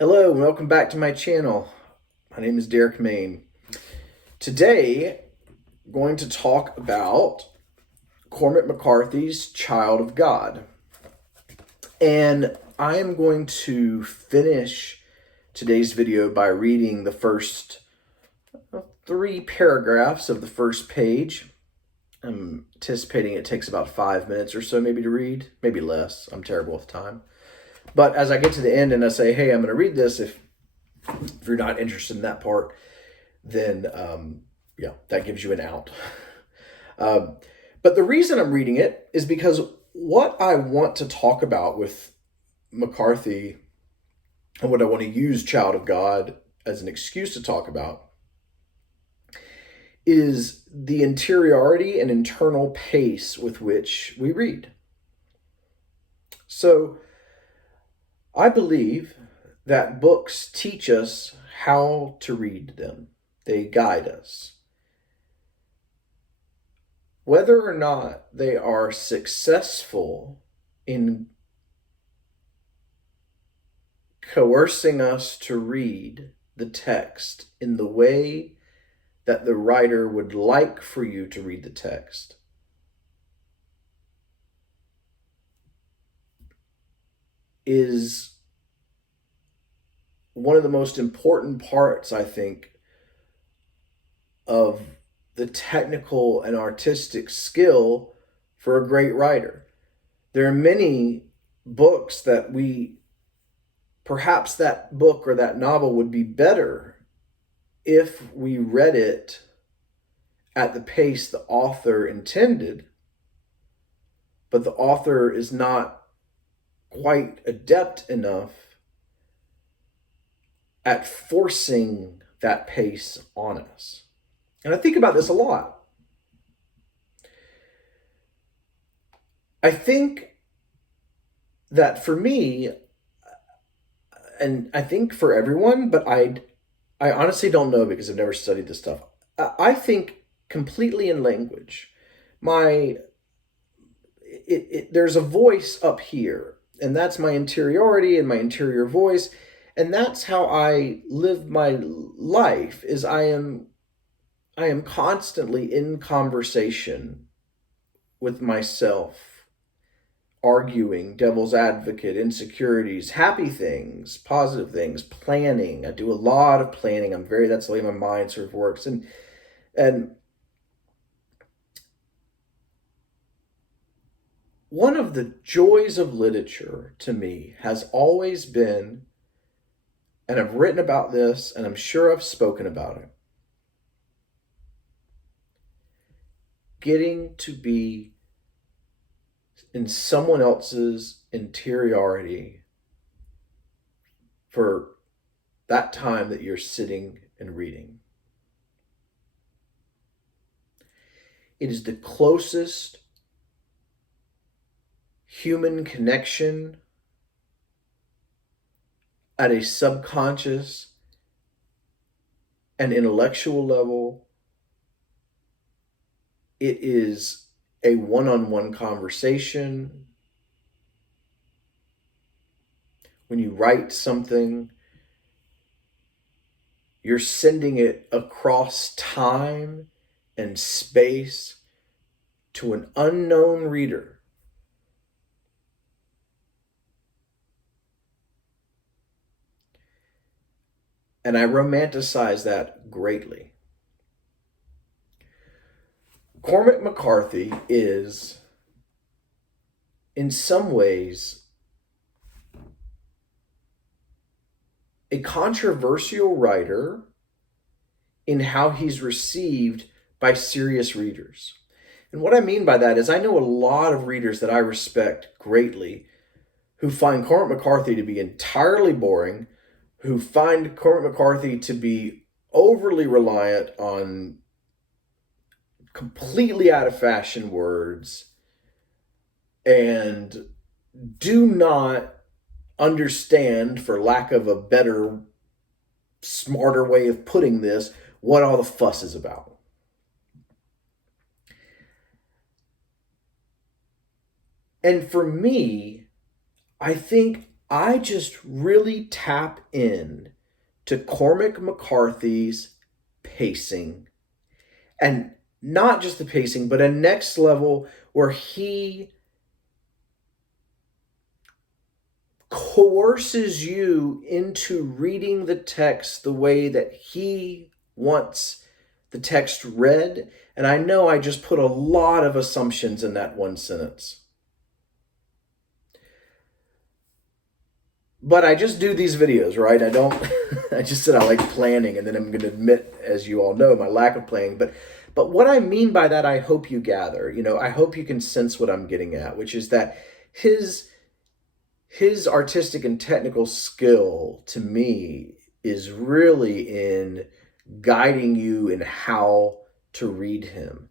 Hello and welcome back to my channel. My name is Derek Main. Today, I'm going to talk about Cormac McCarthy's Child of God. And I am going to finish today's video by reading the first 3 paragraphs of the first page. I'm anticipating it takes about 5 minutes or so maybe to read, maybe less. I'm terrible with time. But as I get to the end and I say, hey, I'm going to read this, if you're not interested in that part, then that gives you an out. But the reason I'm reading it is because what I want to talk about with McCarthy and what I want to use Child of God as an excuse to talk about is the interiority and internal pace with which we read. So I believe that books teach us how to read them. They guide us. Whether or not they are successful in coercing us to read the text in the way that the writer would like for you to read the text, is one of the most important parts, I think, of the technical and artistic skill for a great writer. There are many books that perhaps that book or that novel would be better if we read it at the pace the author intended, but the author is not quite adept enough at forcing that pace on us. And I think about this a lot. I think that for me, and I think for everyone, but I honestly don't know because I've never studied this stuff. I think completely in language. There's a voice up here, and that's my interiority and my interior voice, and that's how I live my life. Is I am constantly in conversation with myself, arguing, devil's advocate, insecurities, happy things, positive things, planning. I do a lot of planning. That's the way my mind sort of works. And one of the joys of literature to me has always been, and I've written about this, and I'm sure I've spoken about it, getting to be in someone else's interiority for that time that you're sitting and reading. It is the closest human connection at a subconscious and intellectual level. It is a one-on-one conversation. When you write something, you're sending it across time and space to an unknown reader. And I romanticize that greatly. Cormac McCarthy is, in some ways, a controversial writer in how he's received by serious readers. And what I mean by that is I know a lot of readers that I respect greatly who find Cormac McCarthy to be entirely boring, who find Cormac McCarthy to be overly reliant on completely out of fashion words, and do not understand, for lack of a better, smarter way of putting this, what all the fuss is about. And for me, I think I just really tap in to Cormac McCarthy's pacing, and not just the pacing, but a next level where he coerces you into reading the text the way that he wants the text read. And I know I just put a lot of assumptions in that one sentence. But I just do these videos, right? I don't, I just said I like planning, and then I'm going to admit, as you all know, my lack of planning. But what I mean by that, I hope you gather, I hope you can sense what I'm getting at, which is that his artistic and technical skill to me is really in guiding you in how to read him.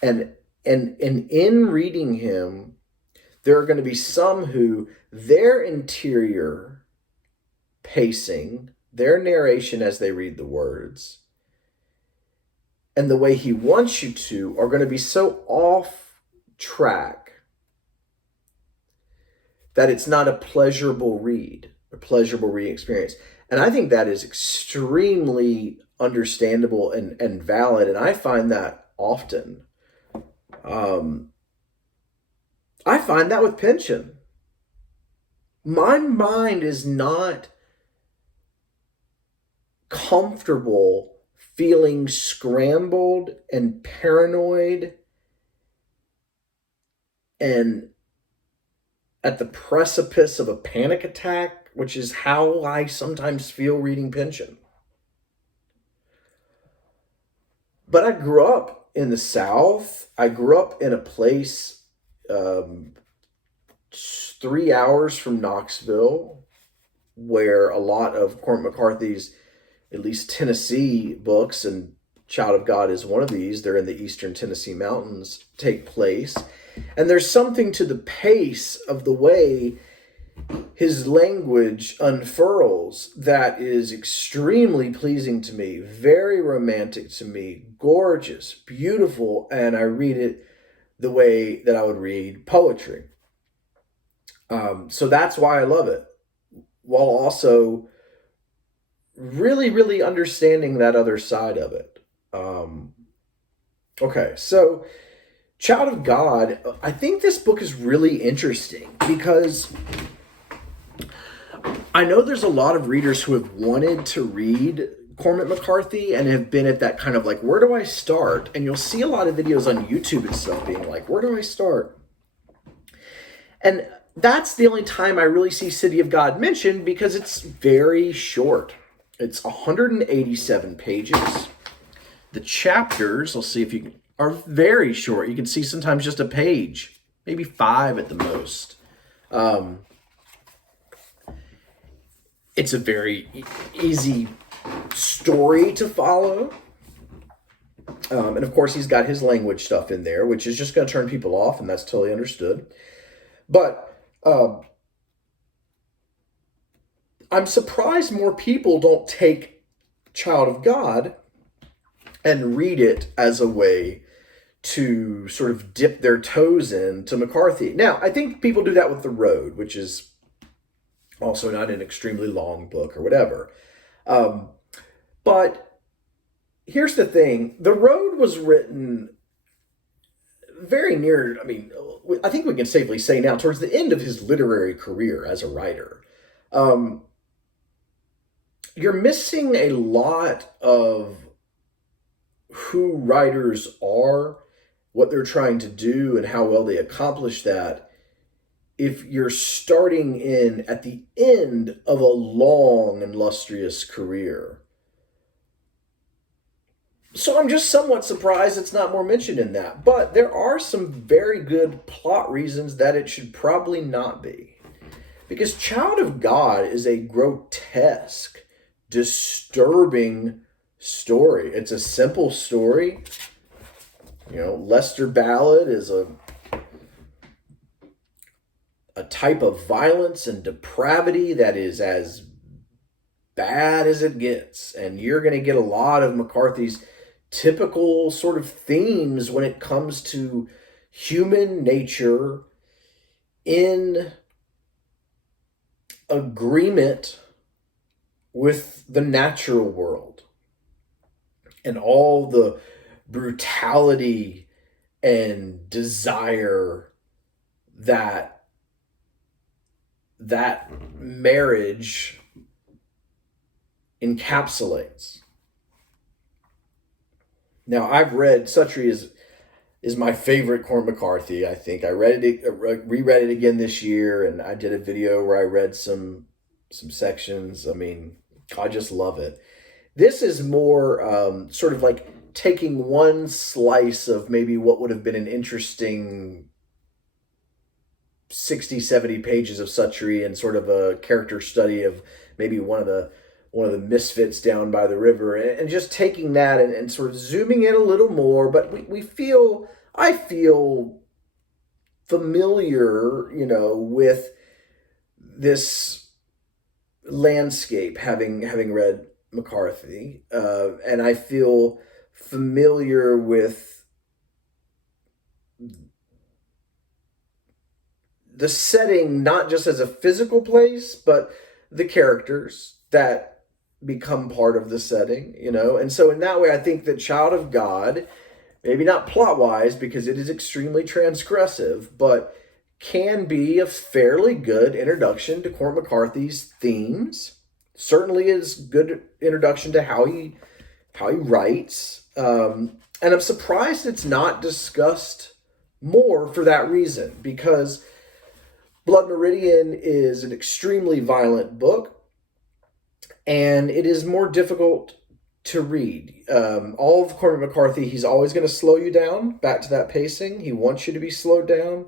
And in reading him, there are going to be some who their interior pacing, their narration as they read the words, and the way he wants you to are going to be so off track that it's not a pleasurable read, a pleasurable reading experience. And I think that is extremely understandable and valid. And I find that often. I find that with Pynchon. My mind is not comfortable feeling scrambled and paranoid and at the precipice of a panic attack, which is how I sometimes feel reading Pynchon. But I grew up in the South. I grew up in a place 3 hours from Knoxville, where a lot of Cormac McCarthy's, at least Tennessee books, and Child of God is one of these, they're in the eastern Tennessee mountains, take place. And there's something to the pace of the way his language unfurls that is extremely pleasing to me, very romantic to me, gorgeous, beautiful, and I read it the way that I would read poetry. So that's why I love it, while also really, really understanding that other side of it. Okay, so Child of God, I think this book is really interesting because I know there's a lot of readers who have wanted to read Cormac McCarthy and have been at that kind of like, where do I start? And you'll see a lot of videos on YouTube and stuff being like, where do I start? And that's the only time I really see City of God mentioned, because it's very short. It's 187 pages. The chapters, let's see if you can, are very short. You can see sometimes just a page, maybe 5 at the most. It's a very easy story to follow. And of course, he's got his language stuff in there, which is just going to turn people off, and that's totally understood. But I'm surprised more people don't take Child of God and read it as a way to sort of dip their toes into McCarthy. Now, I think people do that with The Road, which is also not an extremely long book or whatever. But here's the thing. The Road was written very near, I think we can safely say now, towards the end of his literary career as a writer. You're missing a lot of who writers are, what they're trying to do, and how well they accomplish that if you're starting in at the end of a long and illustrious career. So I'm just somewhat surprised it's not more mentioned in that. But there are some very good plot reasons that it should probably not be. Because Child of God is a grotesque, disturbing story. It's a simple story. Lester Ballard is a type of violence and depravity that is as bad as it gets. And you're going to get a lot of McCarthy's typical sort of themes when it comes to human nature in agreement with the natural world and all the brutality and desire that marriage encapsulates. Now, I've read Suttree is my favorite Cormac McCarthy. I think I reread it again this year, and I did a video where I read some sections. I mean, I just love it. This is more sort of like taking one slice of maybe what would have been an interesting 60, 70 pages of Suttree and sort of a character study of maybe one of the misfits down by the river, and just taking that and sort of zooming in a little more. But I feel familiar, with this landscape, having read McCarthy, and I feel familiar with the setting, not just as a physical place, but the characters that become part of the setting, And so in that way, I think that Child of God, maybe not plot-wise, because it is extremely transgressive, but can be a fairly good introduction to Cormac McCarthy's themes. Certainly is good introduction to how he writes. And I'm surprised it's not discussed more for that reason, because Blood Meridian is an extremely violent book, and it is more difficult to read. All of Cormac McCarthy, he's always going to slow you down, back to that pacing. He wants you to be slowed down,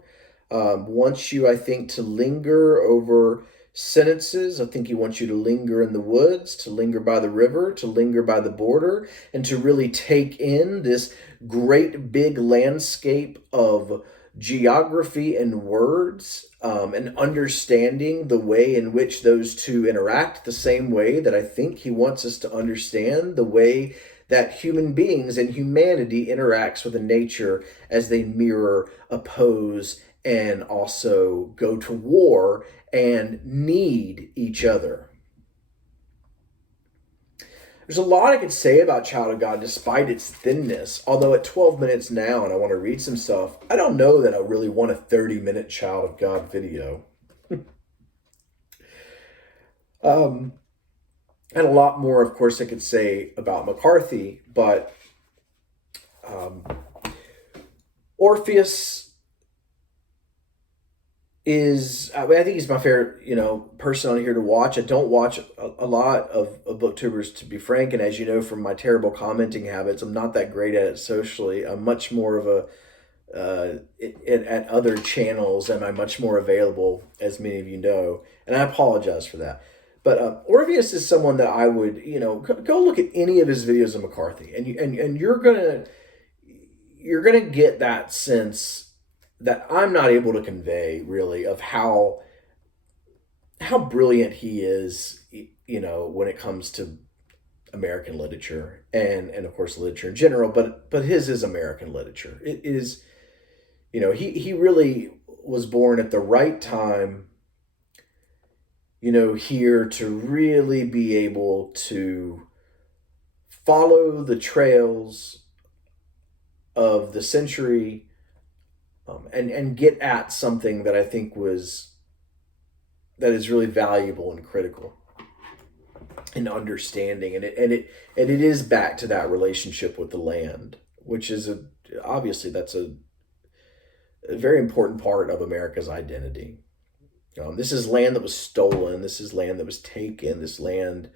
wants you, I think, to linger over sentences. I think he wants you to linger in the woods, to linger by the river, to linger by the border, and to really take in this great big landscape of geography and words, and understanding the way in which those two interact, the same way that I think he wants us to understand the way that human beings and humanity interacts with the nature as they mirror, oppose, and also go to war and need each other. There's a lot I could say about Child of God despite its thinness, although at 12 minutes now and I want to read some stuff, I don't know that I really want a 30-minute Child of God video. And a lot more, of course, I could say about McCarthy, but Orpheus I think he's my favorite, person on here to watch. I don't watch a lot of booktubers, to be frank, and as you know from my terrible commenting habits, I'm not that great at it socially. I'm much more of at other channels, am I much more available, as many of you know, and I apologize for that. But Orpheus is someone that I would, go look at any of his videos of McCarthy, and you're gonna get that sense that I'm not able to convey, really, of how brilliant he is, when it comes to American literature and of course literature in general, but his is American literature. It is, he really was born at the right time, here to really be able to follow the trails of the century, and get at something that I think is really valuable and critical in understanding, and it is back to that relationship with the land, which is obviously that's a very important part of America's identity. This is land that was stolen. This is land that was taken. This land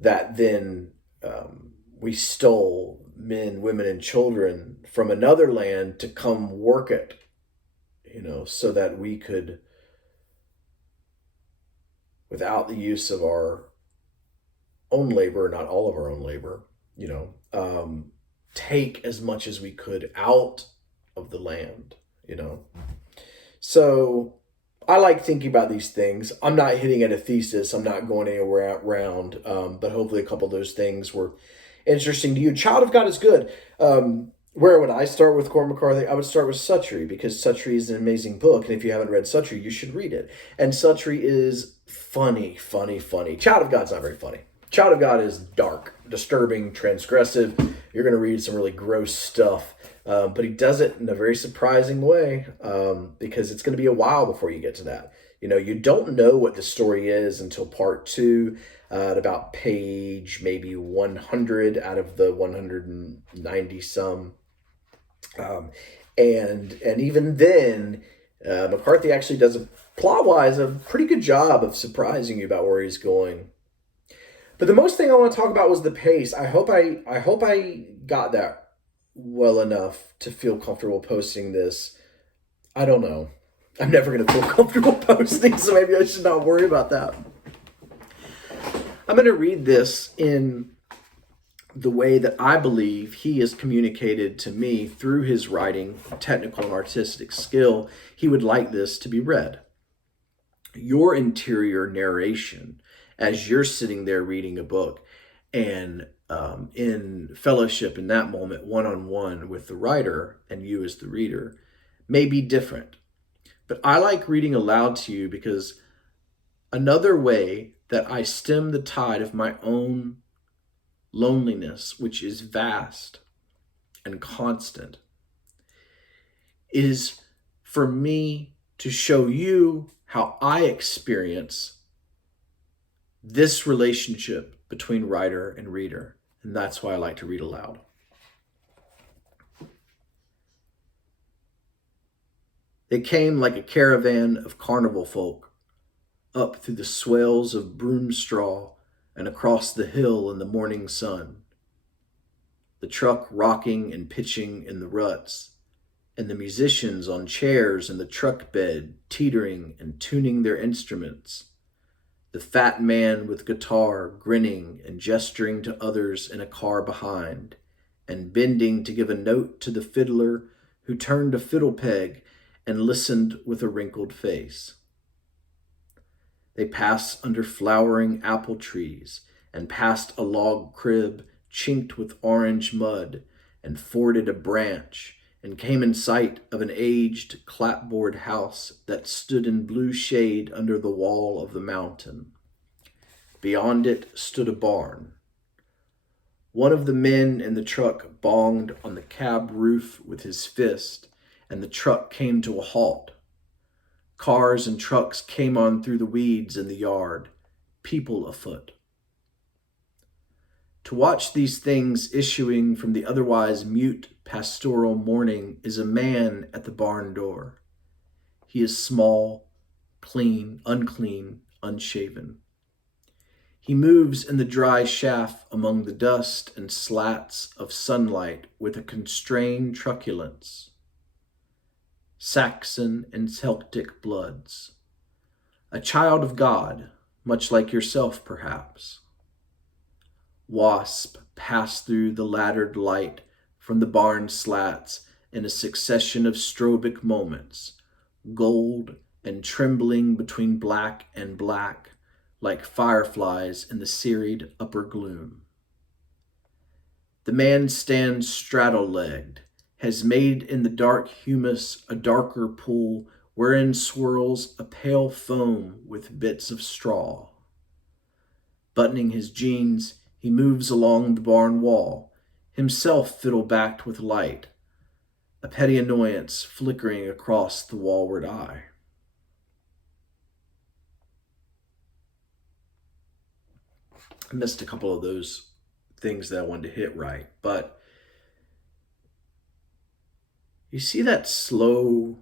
that then we stole men, women, and children from another land to come work it, so that we could, without the use of our own labor, not all of our own labor, take as much as we could out of the land, So I like thinking about these things. I'm not hitting at a thesis. I'm not going anywhere around, but hopefully a couple of those things were interesting to you. Child of God is good. Where would I start with Cormac McCarthy? I would start with Suttree, because Suttree is an amazing book, and if you haven't read Suttree, you should read it. And Suttree is funny, funny, funny. Child of God's not very funny. Child of God is dark, disturbing, transgressive. You're going to read some really gross stuff, but he does it in a very surprising way, because it's going to be a while before you get to that. You know, you don't know what the story is until part two, at about page maybe 100 out of the 190 some. Um, and even then, McCarthy actually does a plot wise a pretty good job of surprising you about where he's going. But the most thing I want to talk about was the pace. I hope I got that well enough to feel comfortable posting this. I don't know. I'm never going to feel comfortable posting, so maybe I should not worry about that. I'm going to read this in the way that I believe he has communicated to me through his writing, technical and artistic skill. He would like this to be read. Your interior narration, as you're sitting there reading a book and in fellowship in that moment, one-on-one with the writer and you as the reader, may be different. But I like reading aloud to you because another way that I stem the tide of my own loneliness, which is vast and constant, is for me to show you how I experience this relationship between writer and reader. And that's why I like to read aloud. They came like a caravan of carnival folk up through the swales of broom straw and across the hill in the morning sun. The truck rocking and pitching in the ruts, and the musicians on chairs in the truck bed teetering and tuning their instruments. The fat man with guitar grinning and gesturing to others in a car behind, and bending to give a note to the fiddler who turned a fiddle peg and listened with a wrinkled face. They passed under flowering apple trees and past a log crib chinked with orange mud and forded a branch and came in sight of an aged clapboard house that stood in blue shade under the wall of the mountain. Beyond it stood a barn. One of the men in the truck bonged on the cab roof with his fist, and the truck came to a halt. Cars and trucks came on through the weeds in the yard, people afoot. To watch these things issuing from the otherwise mute pastoral morning is a man at the barn door. He is small, clean, unclean, unshaven. He moves in the dry chaff among the dust and slats of sunlight with a constrained truculence. Saxon and Celtic bloods. A child of God, much like yourself perhaps. Wasp passed through the laddered light from the barn slats in a succession of strobic moments, gold and trembling between black and black, like fireflies in the serried upper gloom. The man stands straddle-legged, has made in the dark humus a darker pool wherein swirls a pale foam with bits of straw. Buttoning his jeans, he moves along the barn wall, himself fiddle-backed with light, a petty annoyance flickering across the wallward eye. I missed a couple of those things that I wanted to hit right, but you see that slow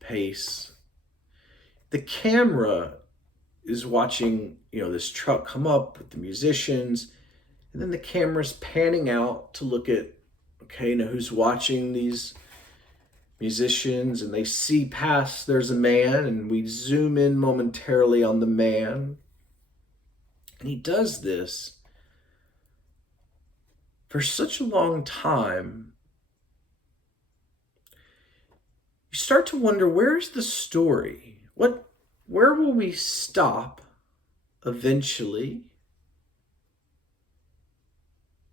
pace? The camera is watching, this truck come up with the musicians, and then the camera's panning out to look at, who's watching these musicians, and they see past, there's a man, and we zoom in momentarily on the man. And he does this for such a long time. You start to wonder, where's the story? Where will we stop eventually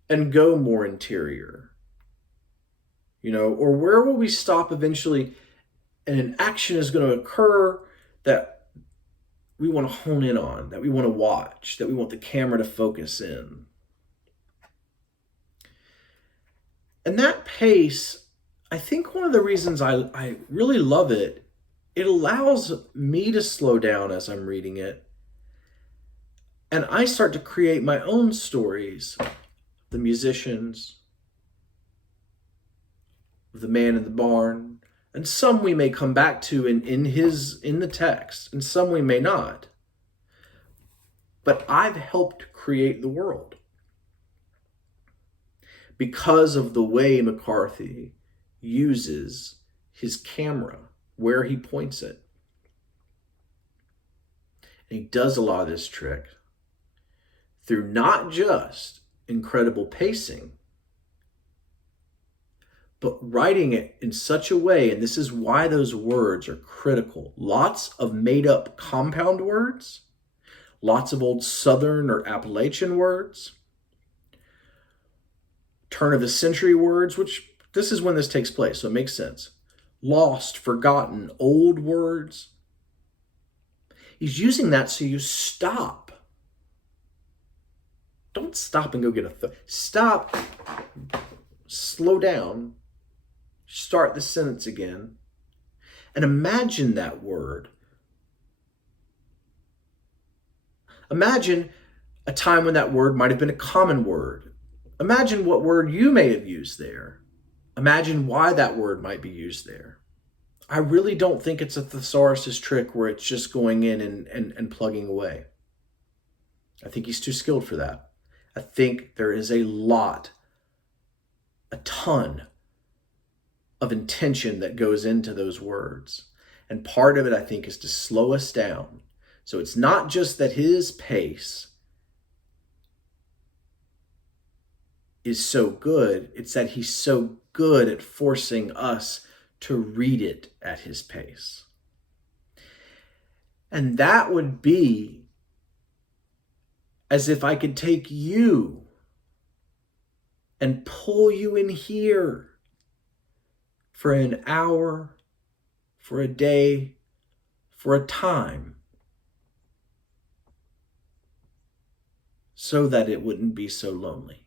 and go more interior? or where will we stop eventually and an action is going to occur that we want to hone in on, that we want to watch, that we want the camera to focus in. And that pace, I think one of the reasons I really love it, it allows me to slow down as I'm reading it. And I start to create my own stories, the musicians, the man in the barn, and some we may come back to in the text, and some we may not. But I've helped create the world because of the way McCarthy uses his camera, where he points it. And he does a lot of this trick through not just incredible pacing, but writing it in such a way, and this is why those words are critical. Lots of made up compound words, lots of old Southern or Appalachian words, turn of the century words, which this is when this takes place, so it makes sense. Lost, forgotten, old words. He's using that so you stop. Don't stop and go get a stop, slow down, start the sentence again, and imagine that word. Imagine a time when that word might have been a common word. Imagine what word you may have used there. Imagine why that word might be used there. I really don't think it's a thesaurus's trick where it's just going in and plugging away. I think he's too skilled for that. I think there is a ton of intention that goes into those words. And part of it, I think, is to slow us down. So it's not just that his pace is so good, it's that he's so good at forcing us to read it at his pace. And that would be as if I could take you and pull you in here for an hour, for a day, for a time, so that it wouldn't be so lonely.